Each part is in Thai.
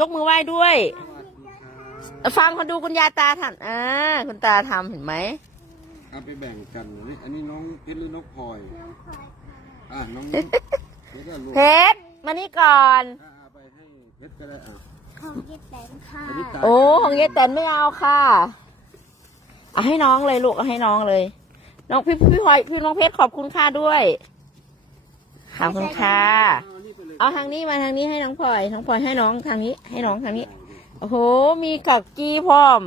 ยกมือไหว้ด้วยสวัสดีครับฟังเขาดูคุณยายตาทำอ่าคุณตาทำเห็นไหมเอาไปแบ่งกันอันนี้อันนี้น้องเพชรหรือน้องพลอยอะน้องเพชรก็ลูกเพชรมานี่ก่อนอะเอาไปให้เพชรก็ได้อะของเจ๊แตนค่ะอันนี้ตาโอ้ของยายแตนไม่เอาค่ะเอาให้น้องเลยลูกเอาให้น้องเลย น้องพี่พี่พลอยพี่น้องเพชรขอบคุณค่าด้วยขอบคุณค่ะ เอานี่ไปเลยเอาทางนี้มาทางนี้ให้น้องพลอย น้องพลอยให้น้องทางนี้ ให้น้องทางนี้ โอ้โห มีกักกี้พร้อม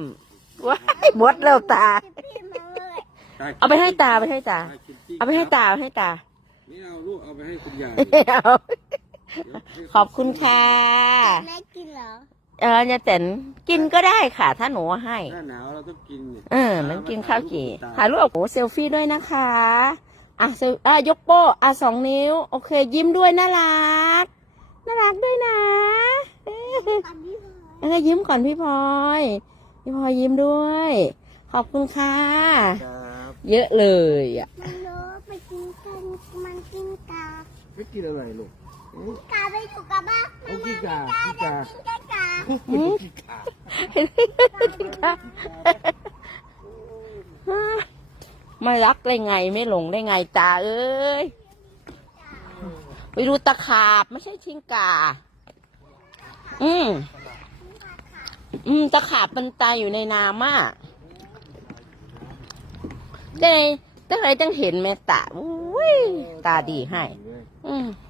ว้ายบดแล้วตาพี่มาเลยเอาไปให้ตาไปให้ตากินปิ้งเอาไปให้ตาเอาไปให้ตา ไม่เอาลูกเอาไปให้คุณยายไม่เอาเดี๋ยวให้ขอบคุณค่ะแม่กินเหรอ เออยายแตนกินก็ได้ค่ะ ถ้าหนูให้ หน้าหนาวเราต้องกินเนี่ยเออมันกินข้าวจี่ตถ่ายรูปกับโอ้เซลฟี่ด้วยนะคะ อะเซลอะยกโป้อะสองนิ้ว โอเค ยิ้มด้วยน่ารัก น่ารักด้วยนะเออตอนนี้เออยิ้มก่อนพี่พลอย พี่พลอยยิ้มด้วย ขอบคุณค่ะ ครับเยอะเลยอะมันโลไปกินกันมันกินกาไม่กินอะไรลูกอืมกาไปอยู่กับบ้านเอากินกากินกา กินกันกาอืมกินกาจริงค่ะ ไม่รักได้ไงไม่หลงได้ไงตาเอ้ยไปดูตะขาบไม่ใช่ชิงกา อืม อืม ตะขาบมันตายอยู่ในน้ำอะได้ตั้งไรตั้งเห็นแม่ตาอุ้ยตาดีให้ อืม